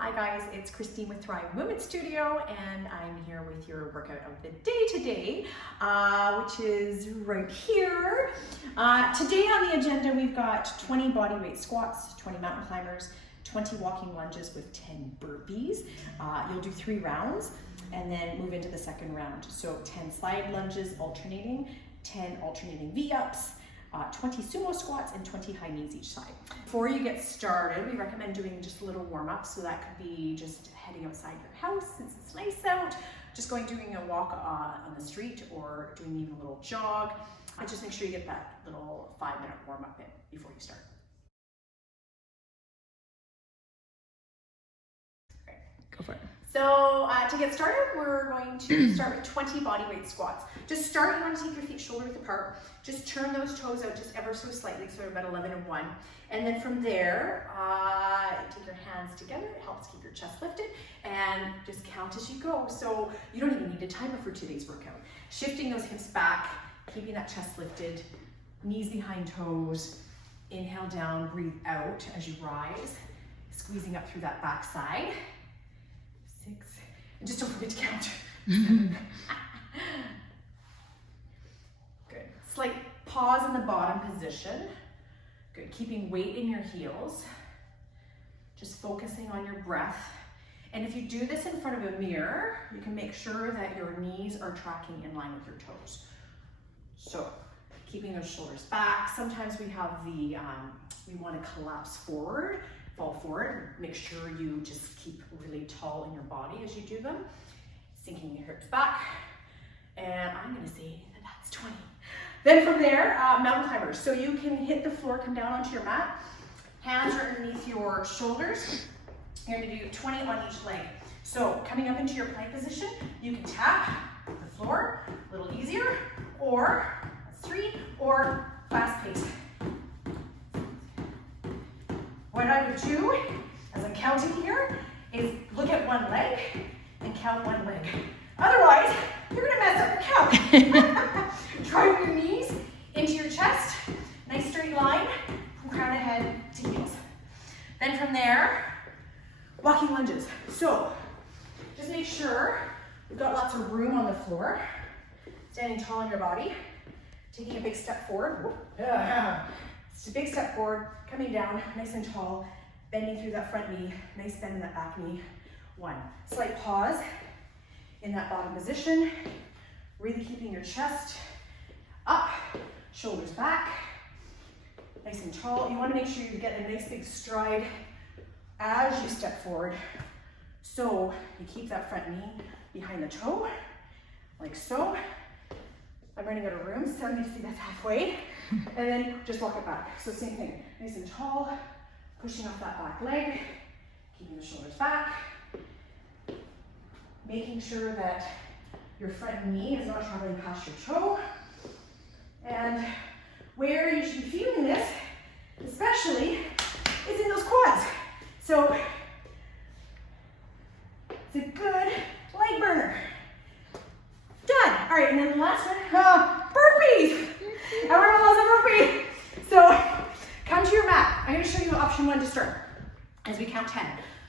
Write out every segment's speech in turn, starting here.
Hi guys, it's Christine with Thrive Movement Studio, and I'm here with your workout of the day today, which is right here. Today on the agenda, we've got 20 bodyweight squats, 20 mountain climbers, 20 walking lunges with 10 burpees. You'll do 3 rounds and then move into the second round. So 10 slide lunges alternating, 10 alternating V-ups, 20 sumo squats, and 20 high knees each side. Before you get started, we recommend doing just a little warm up. So that could be just heading outside your house since it's nice out, just doing a walk on the street, or doing even a little jog. And just make sure you get that little 5-minute warm up in before you start. Okay. Go for it. So to get started, we're going to start with 20 bodyweight squats. Just start, you want to take your feet shoulder width apart. Just turn those toes out just ever so slightly, so about 11 and 1. And then from there, take your hands together. It helps keep your chest lifted, and just count as you go. So you don't even need a timer for today's workout. Shifting those hips back, keeping that chest lifted, knees behind toes. Inhale down, breathe out as you rise, squeezing up through that back side. 6, and just don't forget to count. 7. Good. Slight pause in the bottom position. Good. Keeping weight in your heels. Just focusing on your breath. And if you do this in front of a mirror, you can make sure that your knees are tracking in line with your toes. So keeping those shoulders back. Sometimes we have we want to collapse forward. Fall forward. Make sure you just keep really tall in your body as you do them. Sinking your hips back. And I'm going to say that that's 20. Then from there, mountain climbers. So you can hit the floor, come down onto your mat. Hands are underneath your shoulders. You're going to do 20 on each leg. So coming up into your plank position, you can tap the floor, a little easier, or that's 3, or fast pace. What I would do, as I'm counting here, is look at one leg and count one leg. Otherwise, you're gonna mess up your count. Drive your knees into your chest, nice straight line from crown of head to heels. Then from there, walking lunges. So just make sure you've got lots of room on the floor, standing tall in your body, taking a big step forward. It's a big step forward, coming down, nice and tall, bending through that front knee, nice bend in that back knee. 1. Slight pause in that bottom position, really keeping your chest up, shoulders back, nice and tall. You want to make sure you get a nice big stride as you step forward. So you keep that front knee behind the toe, like so. I'm running out of room, so I'm going to see that's halfway. And then just walk it back. So same thing, nice and tall, pushing off that back leg, keeping the shoulders back, making sure that your front knee is not traveling past your toe. And where you should be feeling this, especially, is in those quads. So it's a good leg burner. Done. All right, and then the last one, burpees. Everyone loves a burpee. So come to your mat. I'm going to show you option 1 to start as we count 10.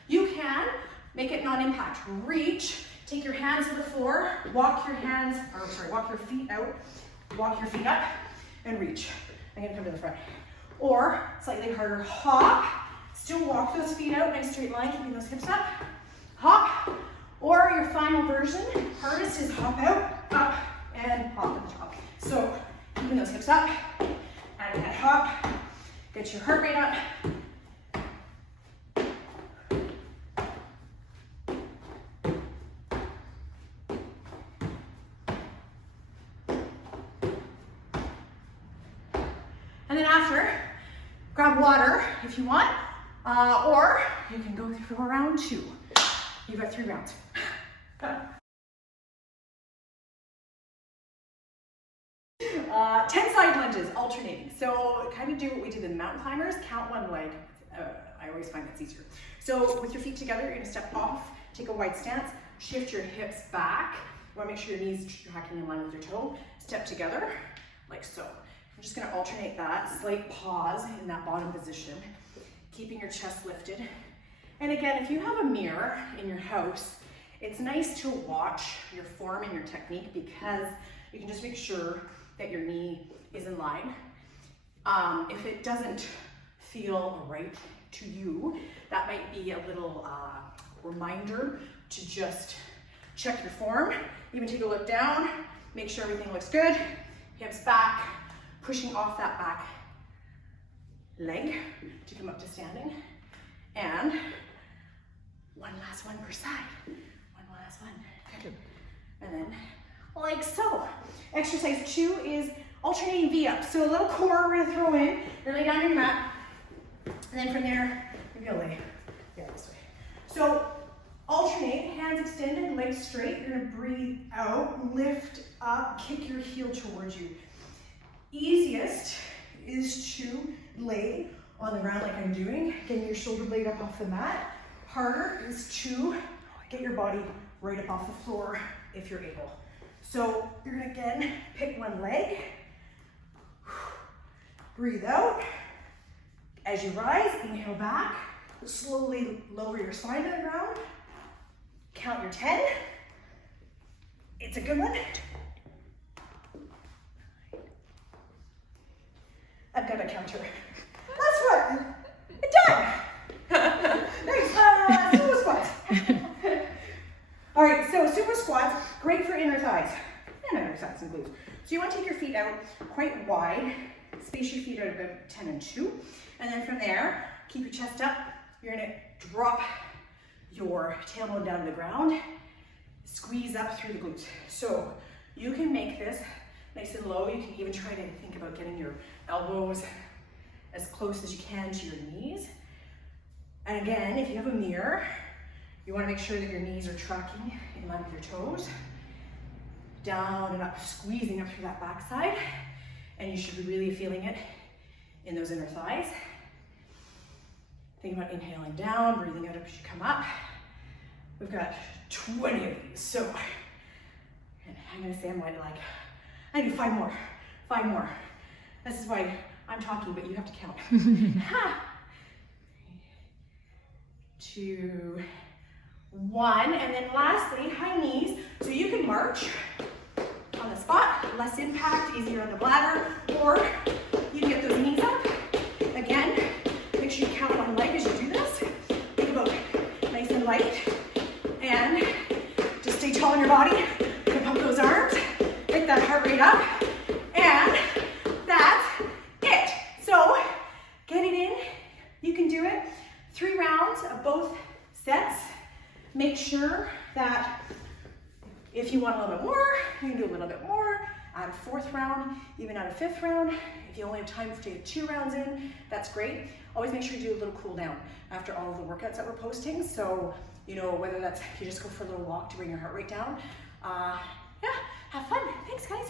You can make it non-impact. Reach, take your hands to the floor, walk your feet out, walk your feet up, and reach. I'm going to come to the front. Or slightly harder, hop, still walk those feet out, nice straight line, keeping those hips up, hop. Or your final version, hardest is hop out, up, and hop at the top. So keeping those hips up, adding that hop, get your heart rate up. And then after, grab water if you want, or you can go through round 2. You've got 3 rounds. 10 side lunges, alternating. So kind of do what we did with mountain climbers, count one leg. I always find that's easier. So with your feet together, you're gonna step off, take a wide stance, shift your hips back. You wanna make sure your knees are tracking in line with your toe. Step together, like so. I'm just gonna alternate that, slight pause in that bottom position, keeping your chest lifted. And again, if you have a mirror in your house, it's nice to watch your form and your technique because you can just make sure that your knee is in line. If it doesn't feel right to you, that might be a little reminder to just check your form. Even take a look down, make sure everything looks good. Hips back, pushing off that back leg to come up to standing. And one last one per side. One last one. Good. And then like so. Exercise 2 is alternating V-up. So a little core we're gonna throw in. You're lay down on your mat. And then from there, maybe you'll lay this way. So alternate, hands extended, legs straight. You're gonna breathe out, lift up, kick your heel towards you. Easiest is to lay on the ground like I'm doing, getting your shoulder blade up off the mat. Harder is to get your body right up off the floor if you're able. So you're gonna again pick one leg, breathe out. As you rise, inhale back, slowly lower your spine to the ground. Count your 10. It's a good one. I've got a counter. That's what. Done. Thanks. Super squats. All right, so super squats, great for inner thighs and outer thighs and glutes. So you want to take your feet out quite wide, space your feet out about 10 and 2. And then from there, keep your chest up. You're gonna drop your tailbone down to the ground, squeeze up through the glutes. So you can make this nice and low. You can even try to think about getting your elbows as close as you can to your knees. And again, if you have a mirror, you want to make sure that your knees are tracking in line with your toes. Down and up, squeezing up through that backside. And you should be really feeling it in those inner thighs. Think about inhaling down, breathing out as you come up. We've got 20 of these, so I'm gonna say I do 5 more, 5 more. This is why I'm talking, but you have to count. 2, 1, and then lastly, high knees. So you can march on the spot, less impact, easier on the bladder, or you get those knees up. Again, make sure you count one leg as you do this. Think about nice and light, and just stay tall in your body. You can pump those arms, get that heart rate up, and that's it. So get it in. You can do it. 3 rounds of both sets. Make sure that if you want a little bit more, you can do a little bit more. Add a 4th round, even add a 5th round. If you only have time to get 2 rounds in, that's great. Always make sure you do a little cool down after all of the workouts that we're posting. So, you know, whether that's you just go for a little walk to bring your heart rate down. Yeah, have fun. Thanks, guys.